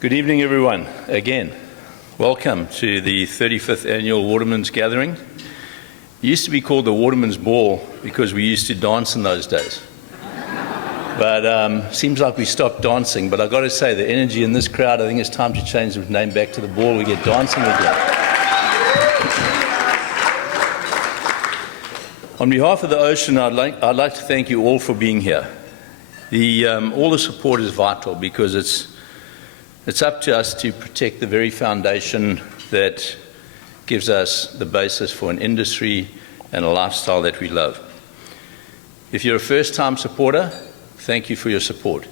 Good evening, everyone. Again, welcome to the 35th Annual Watermans Gathering. It used to be called the Watermans Ball because we used to dance in those days. But seems like we stopped dancing. But I've got to say, the energy in this crowd, I think it's time to change the name back to the Ball. We get dancing again. On behalf of the ocean, I'd like to thank you all for being here. All the support is vital because it's up to us to protect the very foundation that gives us the basis for an industry and a lifestyle that we love. If you're a first-time supporter, thank you for your support.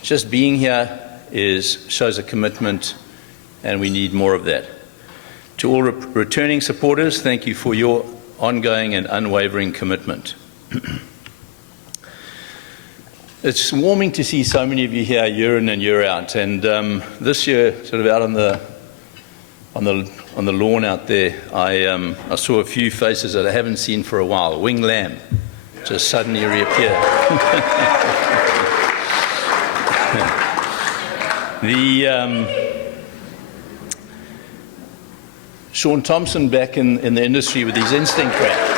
Just being here shows a commitment, and we need more of that. To all returning supporters, thank you for your ongoing and unwavering commitment. It's warming to see so many of you here year in and year out, and this year, sort of out on the lawn out there, I saw a few faces that I haven't seen for a while. Wing Lamb just suddenly reappeared. Sean Thompson back in the industry with his instinct crap.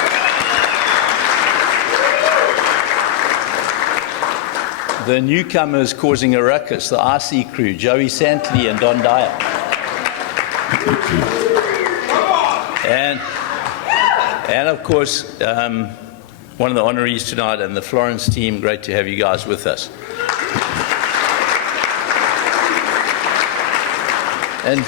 The newcomers causing a ruckus, the RC crew, Joey Santley and Don Dyer. And of course, one of the honorees tonight and the Florence team, great to have you guys with us. And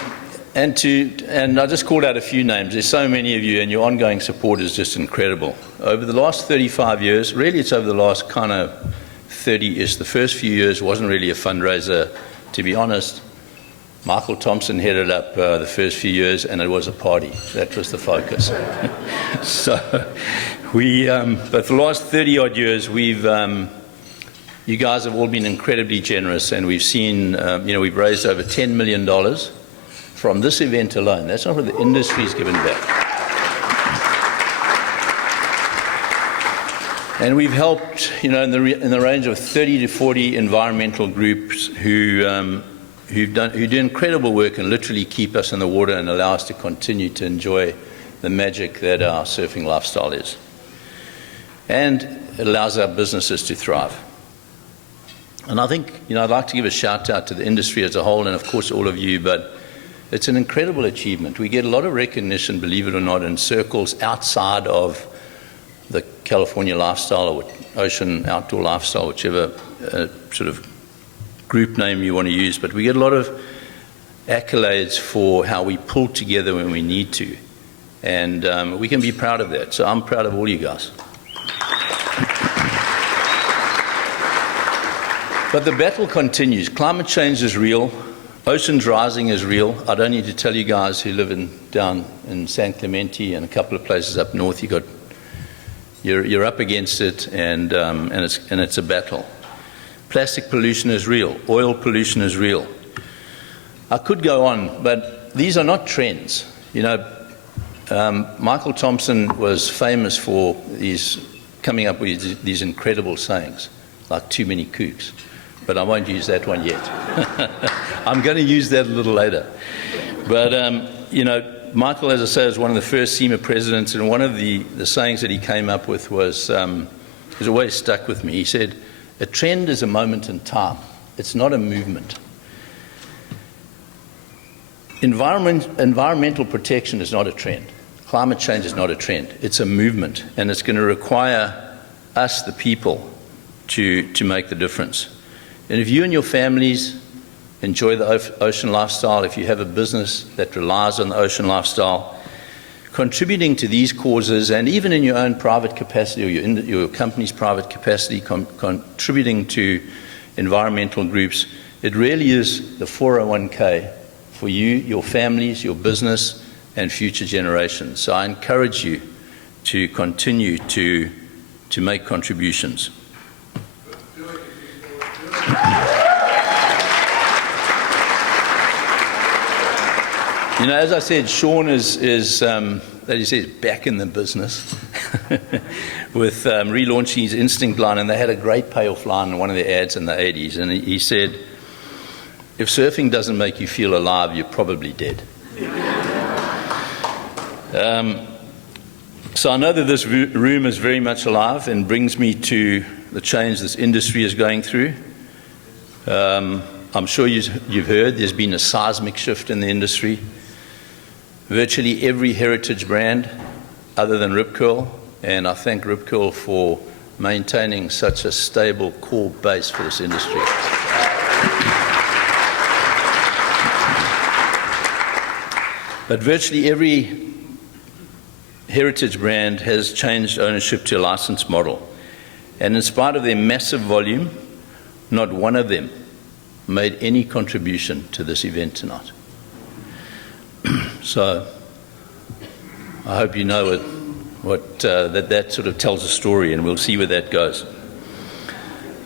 I just called out a few names. There's so many of you, and your ongoing support is just incredible. Over the last 35 years, really it's over the last kind of 30-ish. The first few years wasn't really a fundraiser, to be honest. Michael Thompson headed up the first few years, and it was a party. That was the focus. So but for the last 30-odd years, you guys have all been incredibly generous, and we've seen, we've raised over $10 million from this event alone. That's not what the industry's given back. And we've helped, in the range of 30 to 40 environmental groups who do incredible work and literally keep us in the water and allow us to continue to enjoy the magic that our surfing lifestyle is. And it allows our businesses to thrive. And I think, I'd like to give a shout out to the industry as a whole and of course all of you, but it's an incredible achievement. We get a lot of recognition, believe it or not, in circles outside of the California lifestyle or ocean outdoor lifestyle, whichever sort of group name you want to use. But we get a lot of accolades for how we pull together when we need to. And we can be proud of that. So I'm proud of all you guys. But the battle continues. Climate change is real. Oceans rising is real. I don't need to tell you guys who live down in San Clemente and a couple of places up north, you're up against it, and it's a battle. Plastic pollution is real. Oil pollution is real. I could go on, but these are not trends. Michael Thompson was famous for coming up with these incredible sayings, like too many kooks. But I won't use that one yet. I'm going to use that a little later. But, Michael, as I say, is one of the first SIMA presidents, and one of the sayings that he came up with has always stuck with me. He said, a trend is a moment in time. It's not a movement. Environmental protection is not a trend. Climate change is not a trend. It's a movement, and it's going to require us, the people, to make the difference. And if you and your families enjoy the ocean lifestyle, if you have a business that relies on the ocean lifestyle, contributing to these causes, and even in your own private capacity or your company's private capacity, contributing to environmental groups, it really is the 401k for you, your families, your business, and future generations. So I encourage you to continue to make contributions. As I said, Sean is as he says, back in the business with relaunching his Instinct line, and they had a great payoff line in one of the ads in the 80s, and he said, if surfing doesn't make you feel alive, you're probably dead. So I know that this room is very much alive and brings me to the change this industry is going through. I'm sure you've heard there's been a seismic shift in the industry. Virtually every heritage brand, other than Rip Curl, and I thank Rip Curl for maintaining such a stable core base for this industry. But virtually every heritage brand has changed ownership to a license model. And in spite of their massive volume, not one of them made any contribution to this event tonight. So I hope you know that sort of tells a story, and we'll see where that goes.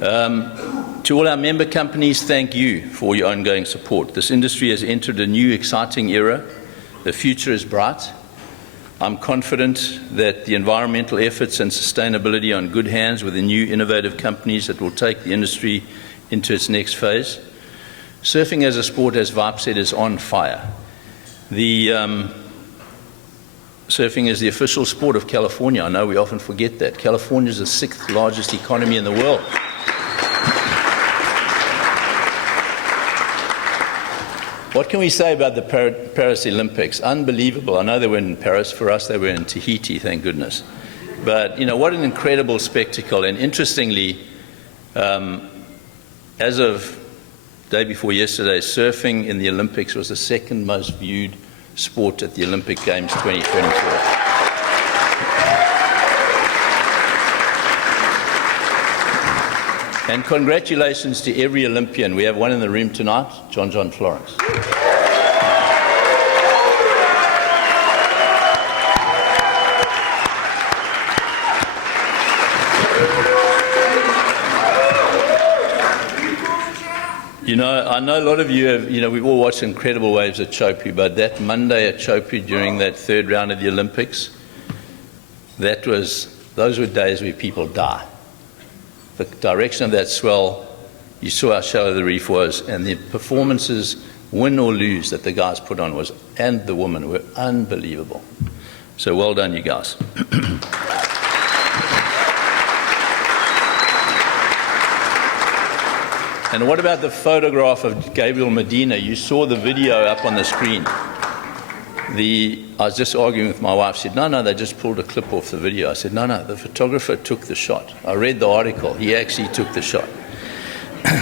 To all our member companies, thank you for your ongoing support. This industry has entered a new, exciting era. The future is bright. I'm confident that the environmental efforts and sustainability are in good hands with the new innovative companies that will take the industry into its next phase. Surfing as a sport, as Vibe said, is on fire. Surfing is the official sport of California. I know we often forget that. California is the 6th largest economy in the world. What can we say about the Paris Olympics? Unbelievable. I know they were in Paris. For us, they were in Tahiti, thank goodness. But, you know, what an incredible spectacle. And interestingly, as of day before yesterday, surfing in the Olympics was the 2nd most viewed sport at the Olympic Games 2024. And congratulations to every Olympian. We have one in the room tonight, John Florence. You know, I know a lot of you have, we've all watched Incredible Waves at Chopu, but that Monday at Chopu during that 3rd round of the Olympics, those were days where people die. The direction of that swell, you saw how shallow the reef was, and the performances, win or lose, that the guys put on and the women were unbelievable. So well done, you guys. And what about the photograph of Gabriel Medina? You saw the video up on the screen. I was just arguing with my wife. She said, no, they just pulled a clip off the video. I said, no, the photographer took the shot. I read the article. He actually took the shot.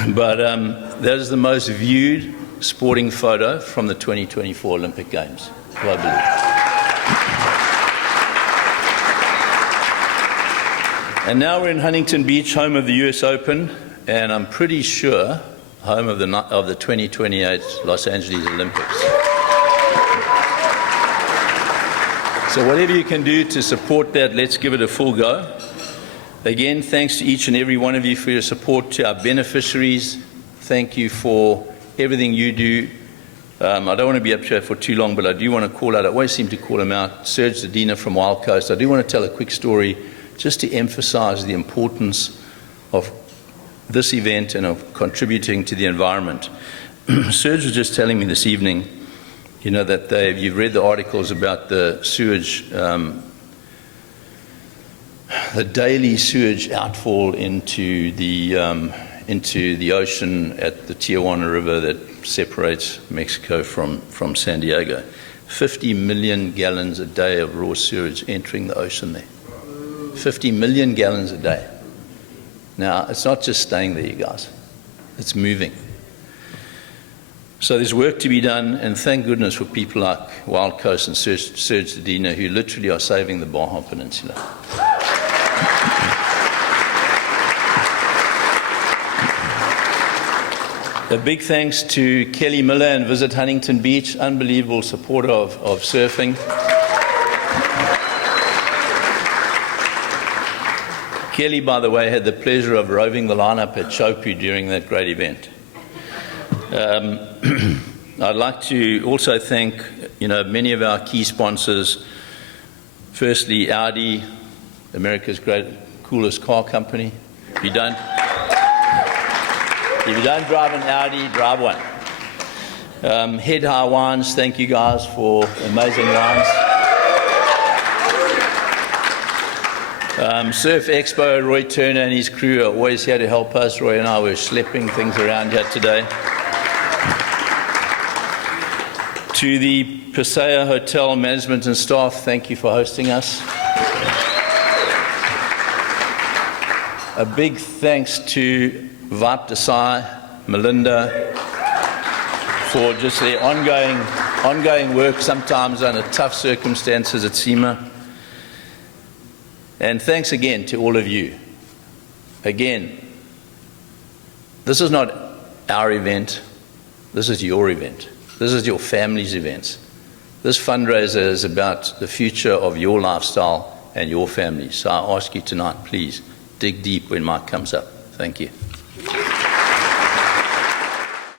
But that is the most viewed sporting photo from the 2024 Olympic Games globally. And now we're in Huntington Beach, home of the US Open, and I'm pretty sure home of the 2028 Los Angeles Olympics. So whatever you can do to support that, let's give it a full go. Again, thanks to each and every one of you for your support. To our beneficiaries, thank you for everything you do. I don't want to be up here for too long, but I do want to call out, I always seem to call him out, Serge Zadina from Wild Coast. I do want to tell a quick story just to emphasize the importance of this event and of contributing to the environment. Serge was just telling me this evening, that you've read the articles about the sewage, the daily sewage outfall into the ocean at the Tijuana River that separates Mexico from San Diego. 50 million gallons a day of raw sewage entering the ocean there. 50 million gallons a day. Now, it's not just staying there, you guys. It's moving. So there's work to be done, and thank goodness for people like Wild Coast and Serge Zadina, who literally are saving the Baja Peninsula. A big thanks to Kelly Miller and Visit Huntington Beach, unbelievable supporter of surfing. Kelly, by the way, had the pleasure of roving the lineup at Chopu during that great event. I'd like to also thank, many of our key sponsors. Firstly, Audi, America's coolest car company. If you don't drive an Audi, drive one. Head High Wines, thank you guys for amazing wines. Surf Expo, Roy Turner and his crew are always here to help us. Roy and I were schlepping things around here today. To the Paseo Hotel management and staff, thank you for hosting us. A big thanks to Vaap Desai, Melinda, for just their ongoing work, sometimes under tough circumstances at SIMA. And thanks again to all of you. Again, this is not our event, this is your event. This is your family's events. This fundraiser is about the future of your lifestyle and your family. So I ask you tonight, please, dig deep when Mike comes up. Thank you.